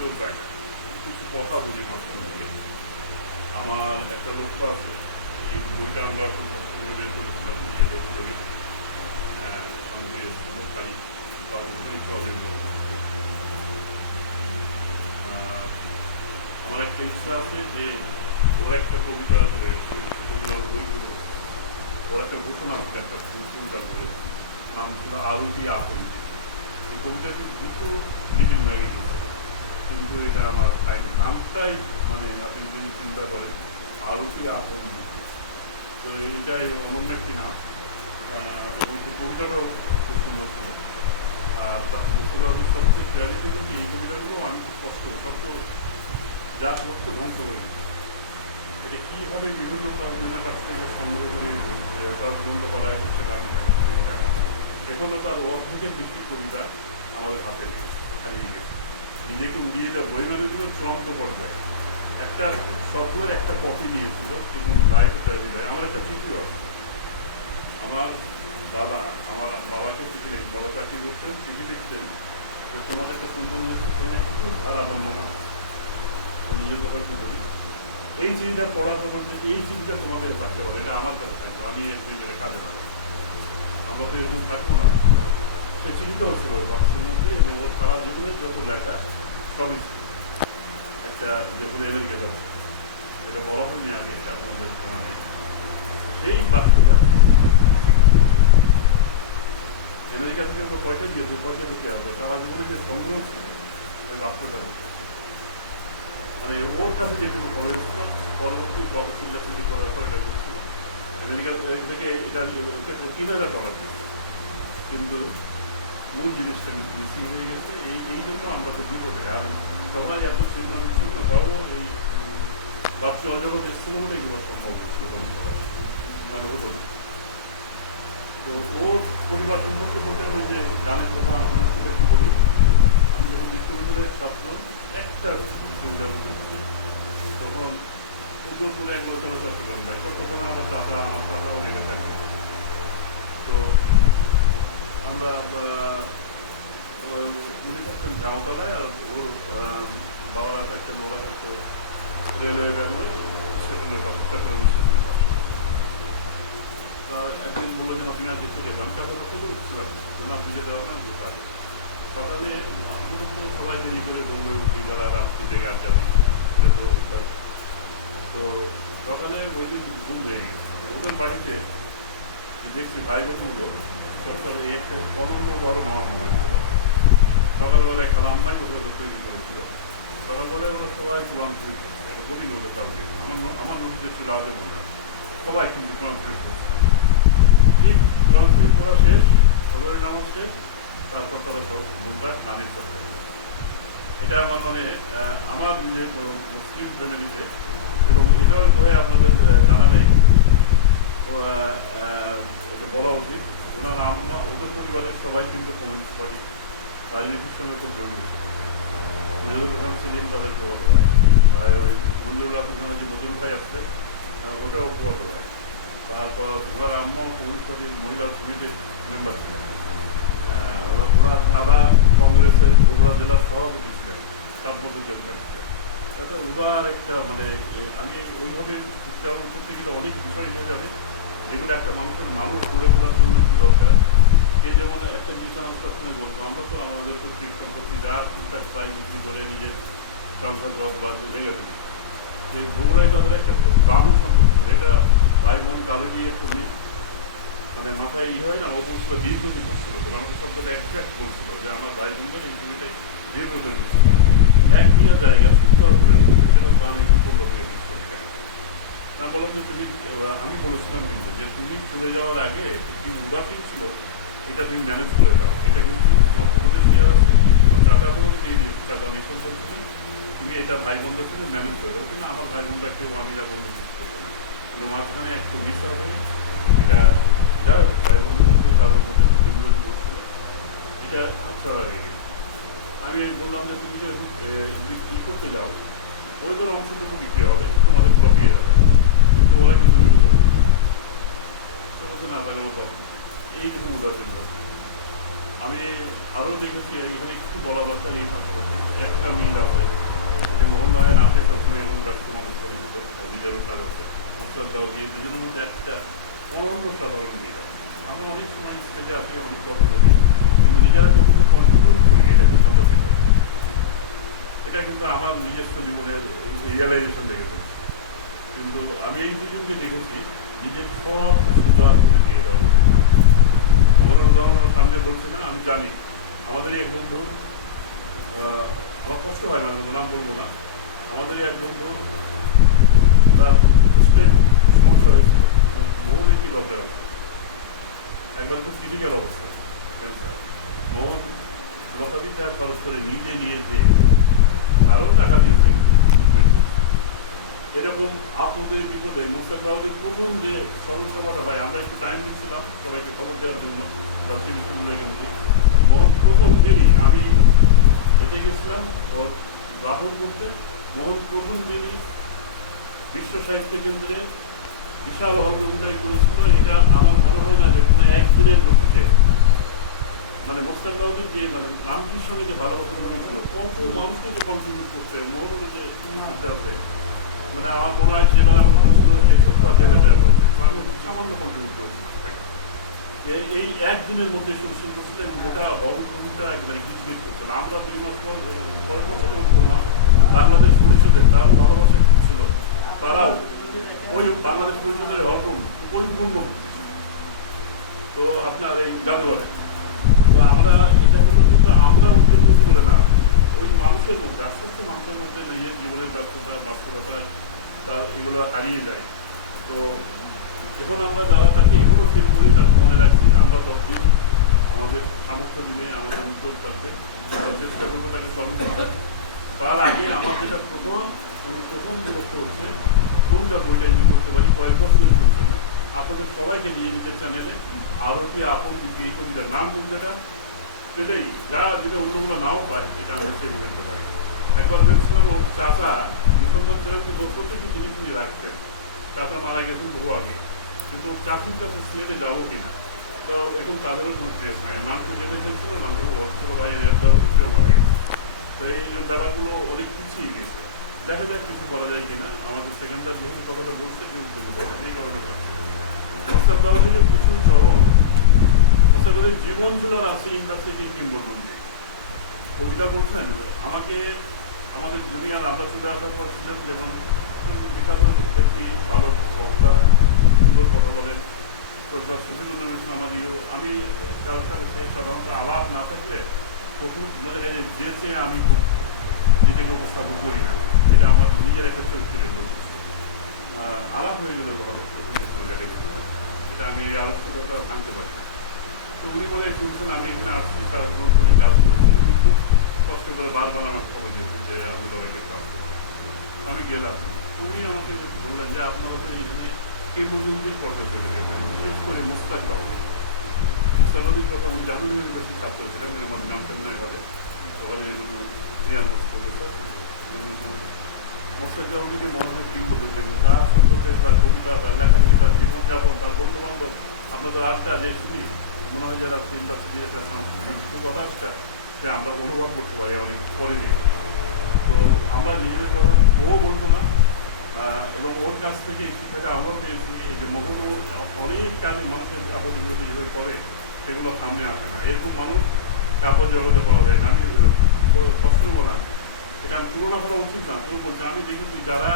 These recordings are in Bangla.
করতেও চাই, কিছু কথা বলি মানুষের থেকে। আমার একটা লক্ষ্য আছে, এই বইটা আমরা এখন প্রযোজনা করেছিলাম কংগ্রেস সরকারি সার্বজনীন কাজের জন্য। আমার একটা ইচ্ছা আছে যে ওর একটা কবিতা ওর একটা ঘোষণা আছে, একটা কবিতা বলে নাম ছিল আরতি আপনি। এই কবিতাটি দুটো দিনের হয়ে গেছে, কিন্তু এটা আমার নামটাই মানে আপনি যদি চিন্তা করেন আরতি আপনি, তো এটাই অনন্য একটি নাম। কবিতাটাও খুব সুন্দর। আর আমি সবচেয়ে প্যারি করেছি এই কবিতাগুলো আমি কষ্ট যা করতে ধ্বংস করে এটা কীভাবে বিভিন্ন তার কাছ থেকে সংগ্রহ করে তার গ্রন্থপালায় এখনও তার অর্ধেকের বেশি কবিতা আমাদের হাতে হারিয়ে গেছে। নিজেকে উড়িয়ে দেওয়া বইমেলগুলো চূড়ান্ত পর্যায়ে একটা সবগুলো একটা কপি নিয়েছিল আমার একটা চিঠি হয়। আমার দাদা আমার বাবাকে বড় চাকরি করতেন, চিঠি লিখতেন যে তোমাদের তো সুন্দর খুব খারাপ মনে নিজে কথা বলি, এই চিঠিটা পড়ার পর থেকে এই চিঠিটা তোমাদের থাকতে পারে, এটা আমার কাছে থাকবে, আমি এর ভিতরে কাজে থাকবো, আমাদের এরকম থাকবো না। সে চিন্তাও ছিল মানুষের মধ্যে এবং ওর সারা জীবনের যত জায়গা সবই একটা যেগুলো এনে গেলাম এটা বলা হয়নি আগে, এটা আমাদের সেই বাক্যটা আমেরিকা থেকে আমরা কয়টা গিয়েছে কয়টা ঢুকে হবে সারা জীবনে যে সংঘর্ষ বাক্যটা মানে ওর কাছে যেটুকু খরচ পরবর্তী চিল্লাচিল্লি করার পর আমেরিকা থেকে এটা ৩,০০০ টাকা, কিন্তু মূল জিনিসটা বেশি হয়ে গেছে। এই জন্য আমরা তো জীবনে আর সবাই এত চিন্তা ছিল যাবো এই ভাবছো অজগৎ এসছে বলে এগুলো সম্ভব হয়েছিল। তো ওর পরিবার সম্পর্কে বলতে আমি যে গানের কথা বলি, আমি যখন বিশ্ববিদ্যালয়ের ছাত্র একটা তখন সুন্দরপুরে একবার চলাচল করে তখন আমার দাদা দাদা অনেক থাকি। তো আমরা উনি থাকতেন ঝাউতলায় আর ওর খাওয়ার একটা বাবা রেলওয়ে ব্যাঙ্গলে স্টেশনের একদিন বললো যে আপনি আমি করতে গেলাম টাকা কত করছিলাম আপনি যে দেওয়া নেন কোথায় সকালে সবাই দেরি করে বললো তারা রাত্রি থেকে আড্ডা তো সকালে ওই দিন ঘুম হয়ে গেছে ওদের বাড়িতে দেখছি ভাই বোনগুলো সবসময় একটা অনন্য বড় মা সকালবেলা একটা রান্নাই ওরা করতে হয়েছিল। সকালবেলায় ওরা সবাই কোরআন খুবই করতে পারবে, আমার নোটে ছিল আগে সবাই কিন্তু কোরআন করছে। ঠিক কোরআন করা শেষ, সকালের নামাজ শেষ, তারপর তারা সব গানে করছে। এটা আমার মনে আমার নিজের মুসলিম ফ্যামিলিতে এবং এটাও ভয়ে আপনাদের জানা নেই বলা উচিত। ওনার আম্মা ওদের পরিবারের সবাই কিন্তু রাজনীতির সঙ্গে খুব জড়িত ছিলেন তাদের প্রভাব বন্ধুরা ওখানে যে মধুর ভাই আছে ওটাও প্রভাব হয়। তারপর ওনার আম্মা পরিবারের মহিলা সমিতির মেম্বার ছিলেন, ওনার দাদা কংগ্রেসের বগুড়া জেলার সভাপতি ছিলেন ছাত্রদের। এটা উদার একটা মানে আমি ওইভাবে উচ্চারণ করতে গেলে অনেক বিষয় এসে যাবে যেগুলো একটা মানুষের মানুষ ঘুরে ঘোরার জন্য দরকার। এই যেমন একটা মিশন আমরা শুনে বলবো আমরা তো আমাদের চিকিৎসা করছি যা ঠিকঠাক চাই বিক্রি করে নিজের সংসার বা লেগে দেবো। সেই বগুড়ায় তাদের একটা গান এটা ভাই বোন কারো নিয়ে শুনি মানে মাথায় ই হয় না ও বুঝলো দীর্ঘ জিনিস ছিল আমার শব্দটা অ্যাট্রাক্ট করছিল যে আমার ভাই বোনদের এই জিনিসটা দীর্ঘ জিনিস এক কিনা জায়গা সুন্দর করে সেটা গান একটু বন্ধ হয়ে দিচ্ছে। আমি বললাম যে তুমি আমি বলেছিলাম যে তুমি চলে যাওয়ার আগে কি উদাসীন ছিল এটা তুমি ম্যানেজ করে দাও, এটা কিন্তু টাকা বলে দিয়ে দিচ্ছি টাকা রেখে করছি তুমি এটা ভাই বোনদের সাথে ম্যানেজ করে দাও, কিন্তু আমার ভাই বোনরা কেউ আমি যা বলে দিচ্ছি তো মাঝখানে একটু মিস হবে এটা এটা আচ্ছা লাগে। আমি বললাম যে তুমি ই করতে যাও ওদের অংশটুকু বিক্রি হবে তোমাদের প্রক্রিয়া যাবে তোমার কিন্তু না তাহলে বলতে এই কিছু উদাসীন। আমি আরও দেখেছি এখানে একটু বলা বার্তা একটা মিল হবে নাম বলবো না, আমাদের এক বন্ধু তার স্টেট সমস্যা হয়েছিল, বহু কি দরকার একবার খুব ক্রিটিক্যাল অবস্থা, মোহন লতাবি যা খরচ করে নিজে নিয়েছে আরও টাকা দিচ্ছে। এরকম আপনাদের বিপদে মুস্তাফাউদ্দিন প্রথম যে সদস্যতা হয়, আমরা একটু টাইম দিচ্ছিলাম সবাইকে খবর দেওয়ার জন্য, মোহন প্রথম দিনই আমি যেতে গেছিলাম ওর বাহন করতে, মোহন প্রথম দিনই বিশ্ব সাহিত্য কেন্দ্রে বিশাল অবদান করেছিল। এটা আমার মনে হয় না যে একদিনের নথিতে মানে মোস্তাফাউদ্দিন যে রামকৃষ্ণকে যে ভালোবাসা হয়েছিল কত মানুষকে কন্ট্রিবিউট করতে মোহন যে আছে, মানে আমার মনে হয় যে সামান্য কন্ট্রিবিউট করছে। এই একদিনের মধ্যে সুশীল বসতে গোটা অবদানটা একবারে কিছু করছে। আমরা 2 মাস পর বাংলাদেশ পরিষদের তার ভালোবাসা ছিল, তারাও ওই বাংলাদেশ পরিষদের পরিপূর্ণ। তো আপনার এই জাদুয়ারে তো আমরা এটা কিন্তু আমরা উদ্যোগ করতে বলে না, ওই মানুষের মধ্যে আস্তে আস্তে মানুষের মধ্যে নিজের জীবনের ব্যস্ততা বাস্তবতা তার এগুলো হারিয়ে যায়। তো এখন আমরা যারা তাকে এগুলো ফিল করি না, মনে রাখছি আমরা 10 দিন আমাদের সামর্থ্য নিয়ে আমাদের উদ্যোগ আছে, আমরা চেষ্টা করবো তাকে স্মরণ করার। তার আগে আমার যেটা প্রথম হচ্ছে কোনটা বইটা কি করতে পারি, কয়েক বছরের করছে আপনাদের সবাইকে নিয়ে নিজের চ্যানেলে আরও কি আপন এই কবিতার নাম কবিতাটা পেলেই যা যেটা অন্যগুলো নাও পায় এটা আমি একবার ভেবেছিলাম ওর চাষা সেরকম বছর থেকে জিনিস নিয়ে রাখতেন, চাষা মারা গেছেন বহু আগে, কিন্তু চাষির কাছে সিলেটে যাবো কিনা তাও এখন তাদেরও ডুবতেস নাই, মানুষের যেতে চাইছিল না তো এই জায়গাগুলো অনেক পিছিয়ে গেছে। দেখা যাক কিছু করা যায় কিনা, আমাদের সেকেন্ডার নতুন কথাটা বলছে কিন্তু জীবন জুড়ার আছে ইউনিভার্সিটি কিংবদন্তি ওইটা বলছেন আমাকে আমাদের দুনিয়ার আমরা চলে আসার পর ছিলেন যখন বিখ্যাত ব্যক্তি ভারত সরকার সুন্দর কথা বলে শফিকুল ইসলাম আমি তার সাথে সাধারণত আলাপ না থাকলে মানে যেছে আমি নিজেকে উপস্থাপন করি না, এটা আমার নিজের একটা চরিত্রে আলাপ হয়ে গেলে বলা হচ্ছে এটা আমি আলোচনাটা ভাঙতে পারি। তো উনি বলে শুনছেন আমি এখানে আসছি তার কাজ করছি, কষ্ট করে বারবার আমার খবর দিয়েছেন যে আমি গেলাম, উনি আমাকে বললেন যে আপনারা তো এখানে কিংবদন্তির পর্দা চলে গেছেন, বিশেষ করে মুস্তাফাউদ্দিন কথা আমি জাতীয় ইউনিভার্সিটির ছাত্র ছিলাম, আমার জানতেন না এবারে ওখানে মোস্তাফাউদ্দিনকে মনে হয় ঠিক করতেছেন তার সম্পর্কে তার কবিতা তার লেখাটি তার জীবনযাপন তার বন্ধু বান্ধব আপনাদের আড্ডা যে শুনি মনে হয় যারা ইউনিভার্সিটি কথা সে আমরা অনুভব করতে পারি অনেক পরে দিই। তো আমরা নিজেদের কথা ও বলবো না এবং ওর কাছ থেকে শিক্ষাটা আমরাও পেয়েছি যে মহল অনেক কাজে মানুষের কাপড় নিজেদের করে সেগুলো সামনে আসে না, এরকম মানুষ কাপড় জগতে পাওয়া যায় না। আমি কষ্ট করা এটা আমি তুলনা করা উচিত না, বলছি আমি দেখেছি যারা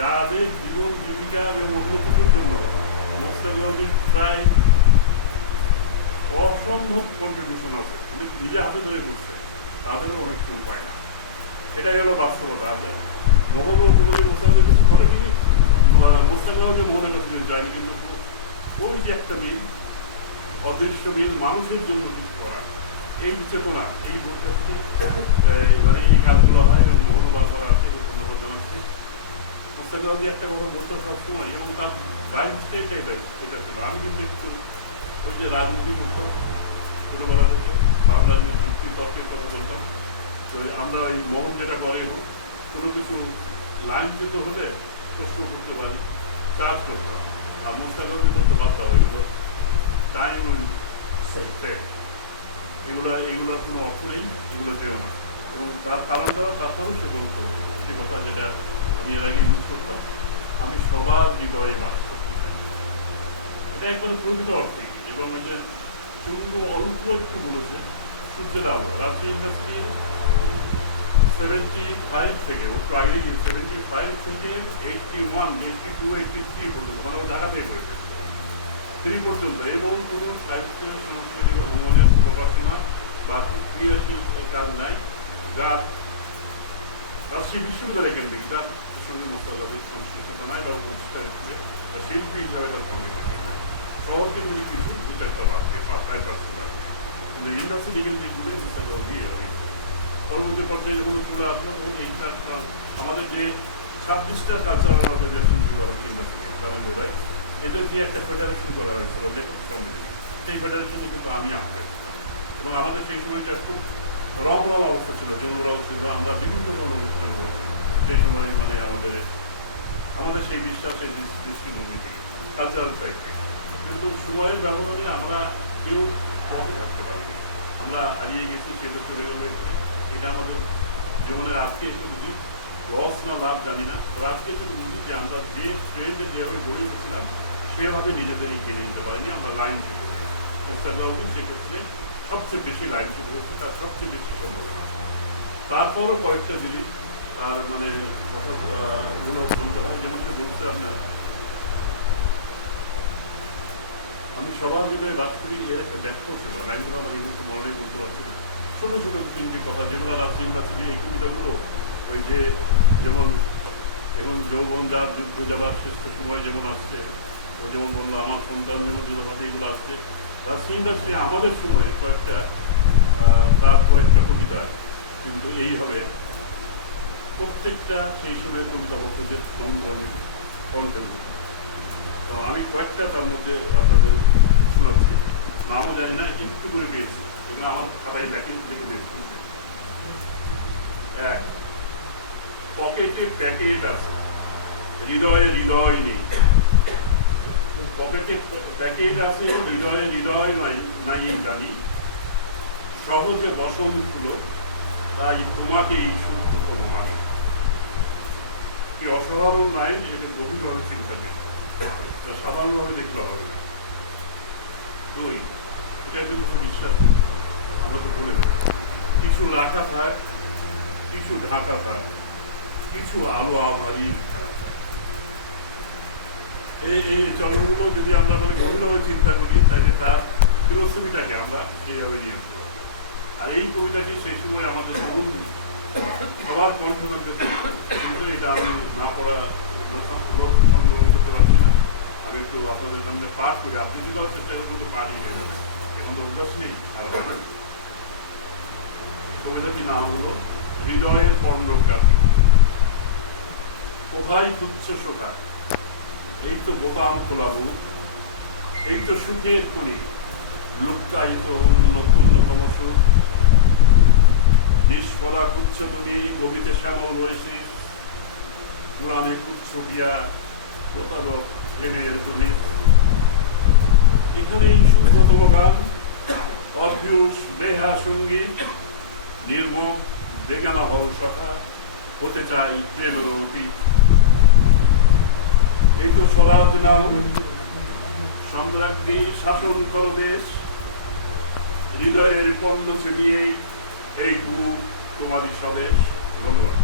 যাদের জীবন জীবিকা এবং উন্নতির জন্য প্রায় অসম্ভব কন্ট্রিবিউশন আছে, নিজে হাতে তৈরি করছে তাদেরও অনেক কিছু পায় না, এটা গেল বাস্তবতা। মোহাম্মদ মোস্তাফিজের কিছু করে কিন্তু মোস্তাফিজের মনে করতে যায়নি, কিন্তু ওই যে একটা মিল অদৃশ্য মিল মানুষের জন্য কিছু করা, এই চেতনা এই মানে এই কাজগুলো হয় এবং মনোবল করা আছে ধন্যবাদ জানাচ্ছি। মোস্তাফিজ একটা কথা বলতে সবসময় এবং তার লাইফস্টাইলটাই চোখে ছিল। আমি কিন্তু একটু ওই যে রাজনীতি করতাম ছোটোবেলা থেকে বাংলা রাজনীতি তর্কের কথা বলতাম, তো আমরা ওই মোহন যেটা করে কোনো কিছু লাইন দিতে হলে প্রশ্ন করতে পারি, চার্জ করতাম, আর মোস্তাফিজ করতে বাধ্য হয়েছিল টাইম এগুলোর কোনো অর্থ নেই, এগুলো ছিল না এবং তার কারণ দেওয়া তারপরেও সে বলতো সে কথা যেটা আমি এর আগে ইউজ করতাম, আমি সবার হৃদয়ে বাস করতাম, এটা একবার প্রকৃত অর্থে এবং ওই যে শুরু অল্প একটু বলেছে সূর্যের আলো রাজশাহী ইউনিভার্সিটি 75 থেকে একটু আগে গিয়ে 75 থেকে 81, 82, 83 পর্যন্ত মানে ঢাকাতে করেছে 3 পর্যন্ত এবং কোনো সাহিত্য সাংস্কৃতিক ভ্রমণের প্রকাশনা বা ক্রিয়াশীল কাজ নাই, বিশ্ববিদ্যালয় কেন্দ্রিক এটা সঙ্গে মশলাবাদী সংস্কৃতি জানায় বা প্রতিষ্ঠান হিসেবে শিল্পী হিসাবে তার কমিটি শহরকে মিলে কিছু এটা একটা বাড়বে বা 5% কিন্তু ইউনিভার্সিটি কেন্দ্রিকগুলো দিয়ে পরবর্তী পর্যায়ে যখন চলে আসবে তখন এইটা আমাদের যে 26টা কালচারাল অর্গানাইজেশন এদের যে একটা ফেডারেশন করা যাচ্ছে বলে খুব কম সেই ফেডারেশনে কিন্তু আমি আসবো এবং আমাদের সেই সময়টা খুব বড় অবস্থা ছিল জনরাও ছিল আমরা বিভিন্ন ধরনের সেই সময় মানে আমাদের সেই বিশ্বাসের দৃষ্টিভঙ্গি কালচারাল ফ্যাক্টরি কিন্তু সময়ের ব্যবধানে আমরা কেউ কম থাকতে পারি আমরা হারিয়ে গেছি সেটা চলে গেলে এটা আমাদের জীবনের আজকে এসে বুঝি লস না লাভ জানি না আজকে এসে বুঝি যে আমরা যে ট্রেন্ডে যেভাবে গড়ে উঠেছিলাম সেভাবে নিজেদের এগিয়ে নিতে পারিনি আমরা লাইন সেক্ষেত্রে সবচেয়ে বেশি লাইন হচ্ছে তার সবচেয়ে বেশি সম্ভব তারপরও কয়েকটা জিনিস আর মানে যেমন বলছিলাম না আমি সবার মিলে রাষ্ট্রী এর একটা ব্যাখ্যা ছিল লাইনগুলো আমার মনে বলতে পারছি ছোট ছোট তিনটি কথা যেগুলো রাষ্ট্রী ইউনিভার্সিটি এই কবিতাগুলো ওই যে যেমন যৌবন যার যুদ্ধ যাওয়ার শ্রেষ্ঠ সময় যেমন আসছে ও যেমন বললো আমার সন্তান যেমন এইগুলো আসছে রাষ্ট্রী ইউনিভার্সিটি আমাদের সময় কয়েকটা তার কয়েকটা কবিতা কিন্তু এই হবে প্রত্যেকটা সেই সময়ের কবিতা বক্তব্যের কণ্ঠে তো আমি কয়েকটা তার মধ্যে আপনাদের শোনাচ্ছি নামও জানি না একটু করে পেয়েছি এগুলো আমার খাতায় ব্যাকিং থেকে পেয়েছি এক পকেটে প্যাকেট আছে হৃদয়ে হৃদয় নেই পকেটে প্যাকেট আছে হৃদয়ে হৃদয় নাই জানি সহজে বসন্তগুলো তাই তোমাকেই শুধু মানি কি অসাধারণ লাইন এটা গভীরভাবে চিন্তা নেই সাধারণভাবে দেখতে হবে দুই এটা কিন্তু বিশ্বাস আমরা তো বলে কিছু রাখা থাক কিছু ঢাকা থাক কিছু আলো আভারি এই চন্দ্রগুলো যদি আমরা গভীরভাবে চিন্তা করি তাহলে তার ফিলোসফিটাকে আমরা সেইভাবে নিয়ে আসবো আর এই কবিতাটি সেই সময় আমাদের সবার কণ্ঠ কিন্তু এটা আমি না পড়া সংগ্রহ করতে পারছি না আমি একটু আপনাদের সামনে পাঠ করি আপনি যদি চেষ্টা করবেন তো পাঠই দেবেন এখন তো অভ্যাস নেই আর কবিতাটি নাম হলো হৃদয়ের পর্ণগ্রামী কোথায় তুচ্ছ শোকা এই তো বোতাম খোলাবো এই তো সুখের খুনি লুপ্তায়িত নতুনতম সুখ নিষ্ফলা কুচ্ছ তুমি গভীরে শ্যামল হয়েছি পুরাণে কুচ্ছ দিয়া প্রতারক প্রেমের তুমি এখানেই সুব্রতম গান অর্পিউষ বেহা সঙ্গীত নির্মম বেগানা হল সখা হতে চাই প্রেমের অনুটি এই তো স্বরাজ নাম সম্রাজ্ঞী শাসন করো দেশ হৃদয়ের পণ্য ছড়িয়ে এইটুকু তোমারই স্বদেশ। ধন্যবাদ।